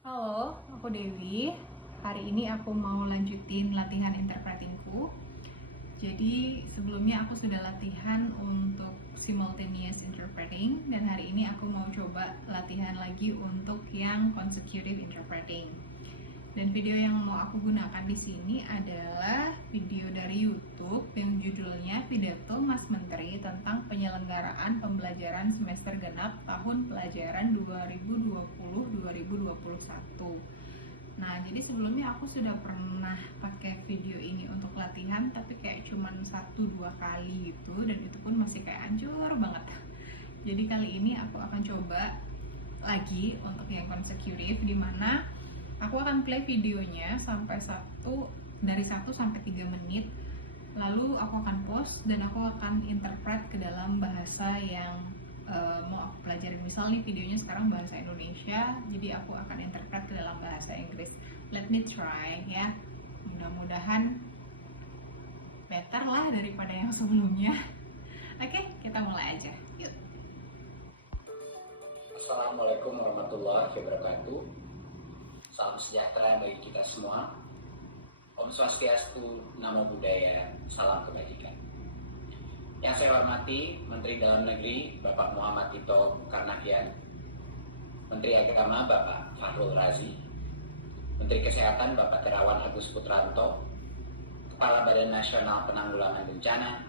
Halo, aku Dewi. Hari ini aku mau lanjutin latihan interpretingku. Jadi sebelumnya aku sudah latihan untuk simultaneous interpreting dan hari ini aku mau coba latihan lagi untuk yang consecutive interpreting. Dan video yang mau aku gunakan di sini adalah video dari YouTube yang judulnya Pidato Mas Menteri tentang penyelenggaraan pembelajaran semester genap tahun pelajaran 2020-2021. Nah, jadi sebelumnya aku sudah pernah pakai video ini untuk latihan, tapi kayak cuman 1-2 kali gitu, dan itu pun masih kayak hancur banget. Jadi kali ini aku akan coba lagi untuk yang consecutive, dimana aku akan play videonya dari 1 sampai 3 menit. Lalu aku akan pause dan aku akan interpret ke dalam bahasa yang mau aku pelajarin. Misal nih videonya sekarang bahasa Indonesia, jadi aku akan interpret ke dalam bahasa Inggris. Let me try ya. Mudah-mudahan better lah daripada yang sebelumnya. Oke, kita mulai aja. Yuk. Assalamualaikum warahmatullahi wabarakatuh. Salam sejahtera bagi kita semua. Om Swastiastu, Namo Buddhaya, salam kebajikan. Yang saya hormati Menteri Dalam Negeri Bapak Muhammad Tito Karnavian, Menteri Agama Bapak Fahrul Razi, Menteri Kesehatan Bapak Terawan Agus Putranto, Kepala Badan Nasional Penanggulangan Bencana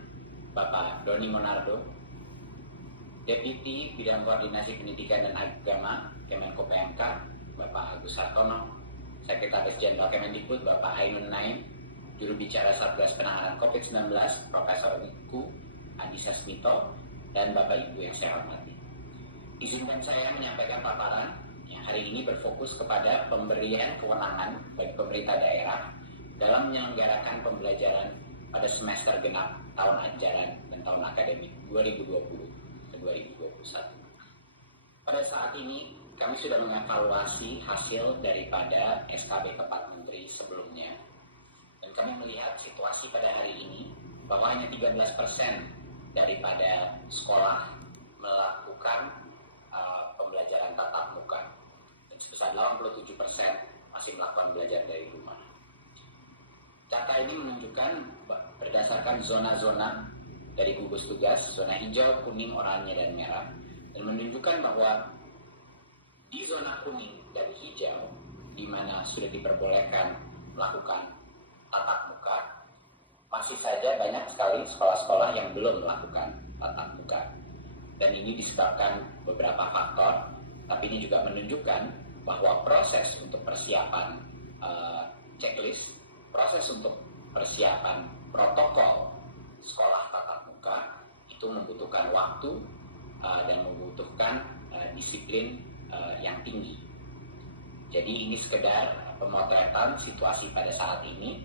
Bapak Doni Monardo, Deputi Bidang Koordinasi Pendidikan dan Agama Kemenko PMK Bapak Agus Hartono, Sekretaris Jenderal Kemendikbud Bapak Ainun Naim, Juru Bicara Satgas Penanganan COVID-19 Profesor Wiku Adhisa Smito, dan Bapak Ibu yang saya hormati. Izinkan saya menyampaikan paparan yang hari ini berfokus kepada pemberian kewenangan bagi pemerintah daerah dalam menyelenggarakan pembelajaran pada semester genap tahun ajaran dan tahun akademik 2020-2021. Pada saat ini kami sudah mengevaluasi hasil daripada SKB 4 Menteri sebelumnya, dan kami melihat situasi pada hari ini bahwa hanya 13% daripada sekolah melakukan pembelajaran tatap muka, dan sebesar 87% masih melakukan belajar dari rumah. Data ini menunjukkan berdasarkan zona-zona dari gugus tugas, zona hijau, kuning, oranye, dan merah, dan menunjukkan bahwa di zona kuning dan hijau, di mana sudah diperbolehkan melakukan tatap muka, masih saja banyak sekali sekolah-sekolah yang belum melakukan tatap muka. Dan ini disebabkan beberapa faktor, tapi ini juga menunjukkan bahwa proses untuk persiapan checklist, proses untuk persiapan protokol sekolah tatap muka itu membutuhkan waktu dan membutuhkan disiplin yang tinggi. Jadi ini sekedar pemotretan situasi pada saat ini,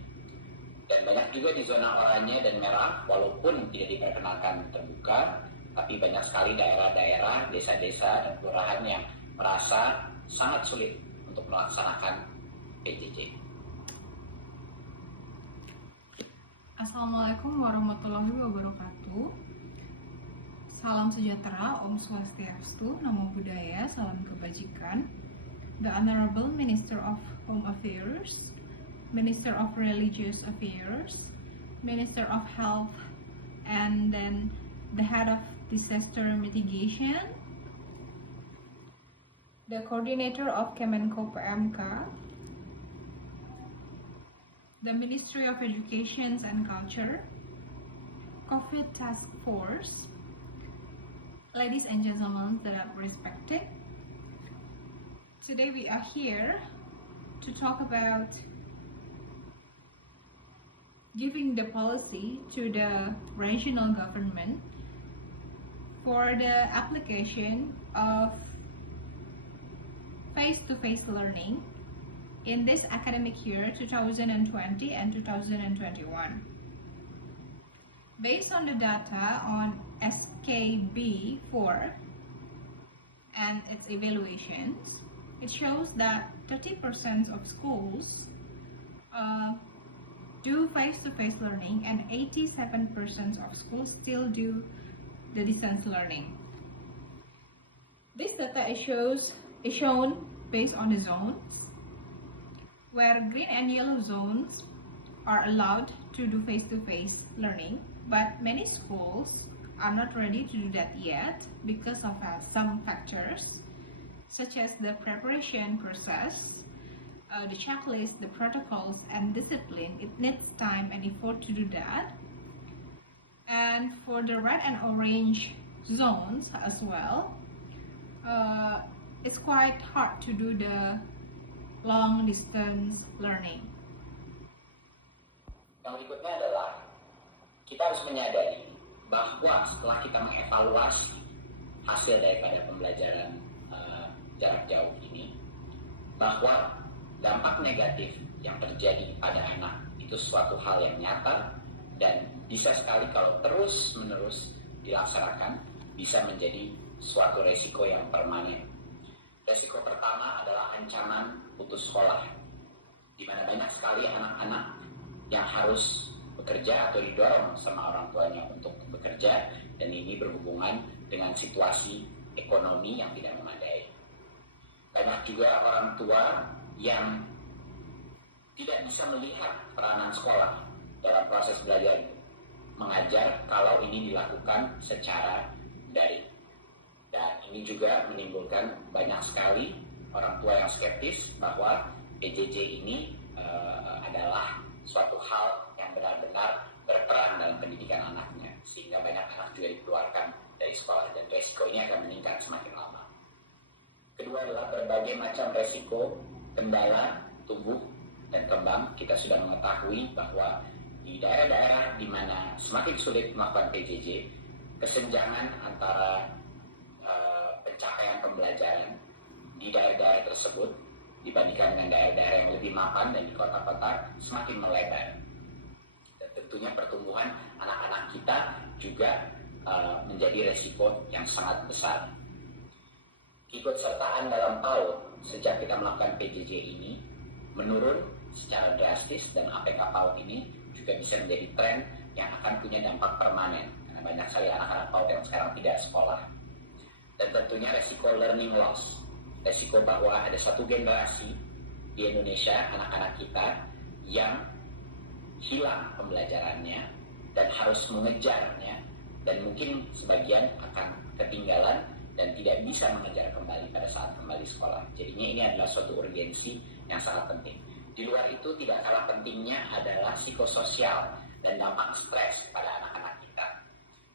dan banyak juga di zona oranye dan merah, walaupun tidak diperkenankan terbuka, tapi banyak sekali daerah-daerah, desa-desa, dan kelurahan yang merasa sangat sulit untuk melaksanakan PJJ. Assalamualaikum warahmatullahi wabarakatuh. Salam sejahtera, Om Swastiastu, Namo Buddhaya, salam kebajikan. The Honorable Minister of Home Affairs, Minister of Religious Affairs, Minister of Health, and then the Head of Disaster Mitigation, the Coordinator of Kemenko PMK, the Ministry of Education and Culture, COVID Task Force, ladies and gentlemen that are respected. Today we are here to talk about giving the policy to the regional government for the application of face-to-face learning in this academic year 2020 and 2021. Based on the data on SKB 4 and its evaluations, it shows that 30% of schools do face-to-face learning and 87% of schools still do the distance learning. This data is shown based on the zones, where green and yellow zones are allowed to do face-to-face learning, but many schools are not ready to do that yet because of some factors, such as the preparation process, the checklist, the protocols, and discipline. It needs time and effort to do that. And for the red and orange zones as well, it's quite hard to do the long distance learning. Yang berikutnya adalah kita harus menyadari bahwa setelah kita mengevaluasi hasil daripada pembelajaran jarak jauh ini, bahwa dampak negatif yang terjadi pada anak itu suatu hal yang nyata dan bisa sekali kalau terus-menerus dilaksanakan bisa menjadi suatu resiko yang permanen. Resiko pertama adalah ancaman putus sekolah, di mana banyak sekali anak-anak yang harus bekerja atau didorong sama orang tuanya untuk bekerja, dan ini berhubungan dengan situasi ekonomi yang tidak memadai. Banyak juga orang tua yang tidak bisa melihat peranan sekolah dalam proses belajar mengajar kalau ini dilakukan secara daring. Dan ini juga menimbulkan banyak sekali orang tua yang skeptis bahwa PJJ ini adalah suatu hal yang benar-benar berperan dalam pendidikan anaknya, sehingga banyak anak juga dikeluarkan dari sekolah, dan resiko ini akan meningkat semakin lama. Kedua adalah berbagai macam resiko kendala tumbuh dan kembang. Kita sudah mengetahui bahwa di daerah-daerah di mana semakin sulit melakukan PJJ, kesenjangan antara pencapaian pembelajaran di daerah-daerah tersebut dibandingkan dengan daerah-daerah yang lebih mapan dan di kota-kota semakin melebar. Dan tentunya pertumbuhan anak-anak kita juga menjadi resiko yang sangat besar. Keikutsertaan dalam PAUD sejak kita melakukan PJJ ini menurun secara drastis, dan APK PAUD ini juga bisa menjadi tren yang akan punya dampak permanen karena banyak sekali anak-anak PAUD yang sekarang tidak sekolah. Dan tentunya resiko learning loss, resiko bahwa ada satu generasi di Indonesia, anak-anak kita yang hilang pembelajarannya dan harus mengejarnya, dan mungkin sebagian akan ketinggalan dan tidak bisa mengejar kembali pada saat kembali sekolah. Jadinya ini adalah suatu urgensi yang sangat penting. Di luar itu tidak kalah pentingnya adalah psikososial dan dampak stres pada anak-anak kita.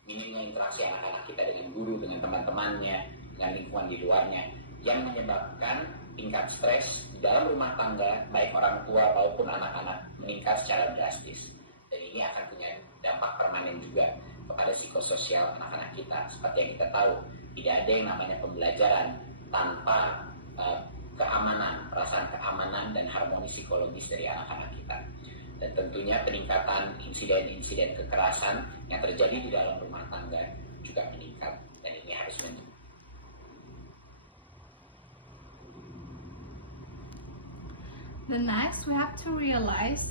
Minimnya interaksi anak-anak kita dengan guru, dengan teman-temannya, dengan lingkungan di luarnya, yang menyebabkan tingkat stres di dalam rumah tangga, baik orang tua maupun anak-anak, meningkat secara drastis. Dan ini akan punya dampak permanen juga kepada psikososial anak-anak kita. Seperti yang kita tahu, tidak ada yang namanya pembelajaran tanpa keamanan, perasaan keamanan dan harmoni psikologis dari anak-anak kita. Dan tentunya peningkatan insiden-insiden kekerasan yang terjadi di dalam rumah tangga juga meningkat, dan ini harus menjadi. The next, we have to realize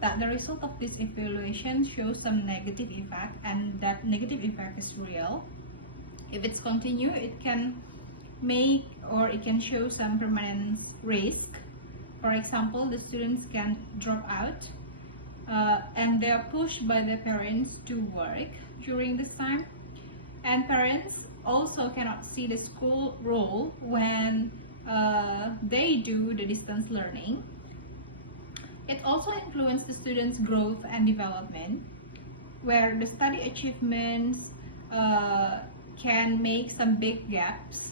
that the result of this evaluation shows some negative effect, and that negative effect is real. If it's continue, it can make or it can show some permanent risk. For example, the students can drop out and they are pushed by their parents to work during this time, and parents also cannot see the school role when they do the distance learning. It also influences the students' growth and development, where the study achievements can make some big gaps,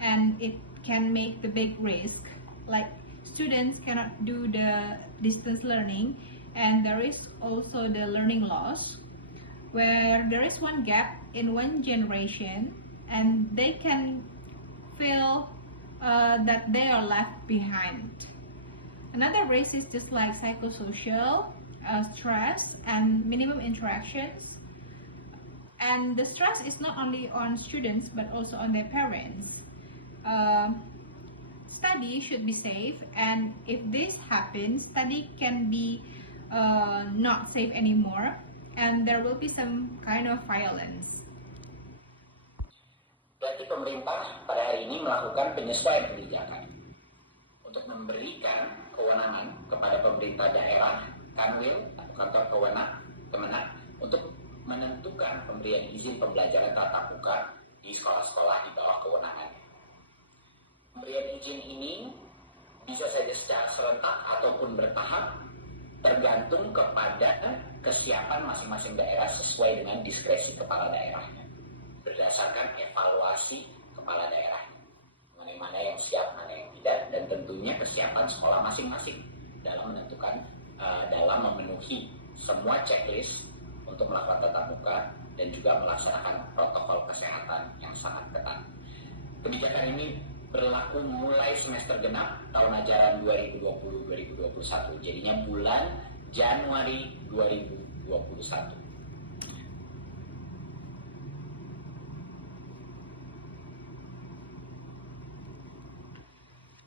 and it can make the big risk, like students cannot do the distance learning, and there is also the learning loss, where there is one gap in one generation and they can feel that they are left behind. Another risk is just like psychosocial stress and minimum interactions. And the stress is not only on students but also on their parents. Study should be safe, and if this happens, study can be not safe anymore, and there will be some kind of violence. Berarti pemerintah pada hari ini melakukan penyesuaian kebijakan. memberikan kewenangan kepada pemerintah daerah, Kanwil atau kantor Kemenak untuk menentukan pemberian izin pembelajaran tatap muka di sekolah-sekolah di bawah kewenangan. Pemberian izin ini bisa saja secara serentak ataupun bertahap, tergantung kepada kesiapan masing-masing daerah sesuai dengan diskresi kepala daerahnya, berdasarkan evaluasi kepala daerah. Mana yang siap, mana yang tidak, dan tentunya kesiapan sekolah masing-masing dalam menentukan, dalam memenuhi semua checklist untuk melakukan tatap muka dan juga melaksanakan protokol kesehatan yang sangat ketat. Kebijakan ini berlaku mulai semester genap tahun ajaran 2020-2021, jadinya bulan Januari 2021.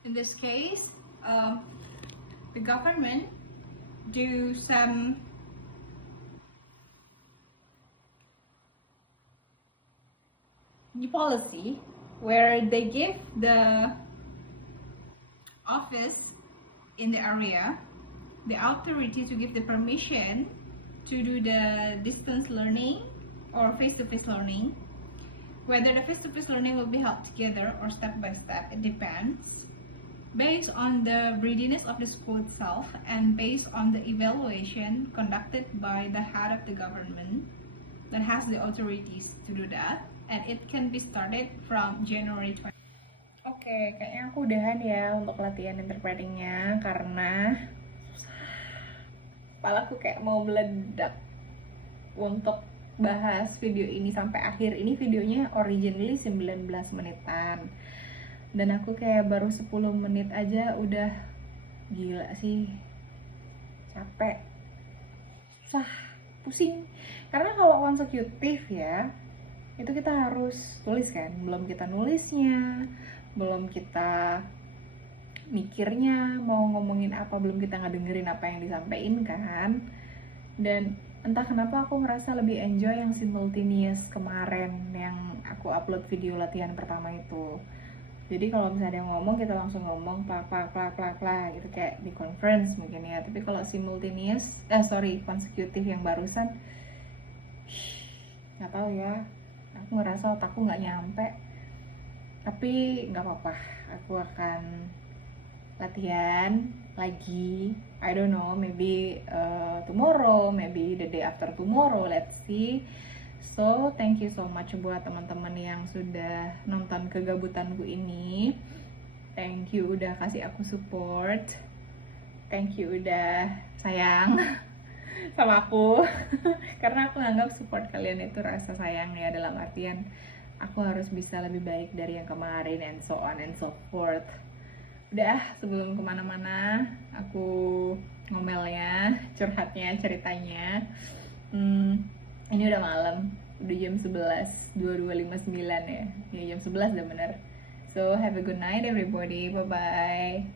In this case, the government do some new policy where they give the office in the area the authority to give the permission to do the distance learning or face-to-face learning. Whether the face-to-face learning will be held together or step by step, it depends. Based on the readiness of the school itself and based on the evaluation conducted by the head of the government that has the authorities to do that, and it can be started from January 20. Oke, kayaknya aku udahan ya untuk latihan interpretingnya karena kepalaku kayak mau meledak untuk bahas video ini sampai akhir. Ini videonya originally 19 menitan dan aku kayak baru 10 menit aja udah gila sih, capek, pusing. Karena kalau konsekutif ya, itu kita harus tulis kan, belum kita nulisnya, belum kita mikirnya mau ngomongin apa, belum kita ngedengerin apa yang disampaikan kan. Dan entah kenapa aku ngerasa lebih enjoy yang simultaneous kemarin yang aku upload video latihan pertama itu. Jadi kalau misalnya ada yang ngomong, kita langsung ngomong plak gitu kayak di conference mungkin ya. Tapi kalau simultaneous, konsekutif yang barusan, nggak tahu ya, aku ngerasa otakku nggak nyampe. Tapi nggak apa-apa, aku akan latihan lagi. I don't know, maybe tomorrow, maybe the day after tomorrow, let's see. So, thank you so much buat teman-teman yang sudah nonton kegabutanku ini. Thank you udah kasih aku support. Thank you udah sayang sama aku. Karena aku anggap support kalian itu rasa sayang ya, dalam artian aku harus bisa lebih baik dari yang kemarin, and so on and so forth. Udah, sebelum kemana-mana aku ngomelnya, curhatnya, ceritanya. Ini udah malam, udah jam 11, 22.59 ya. Ya jam 11 udah bener. So have a good night everybody, bye bye.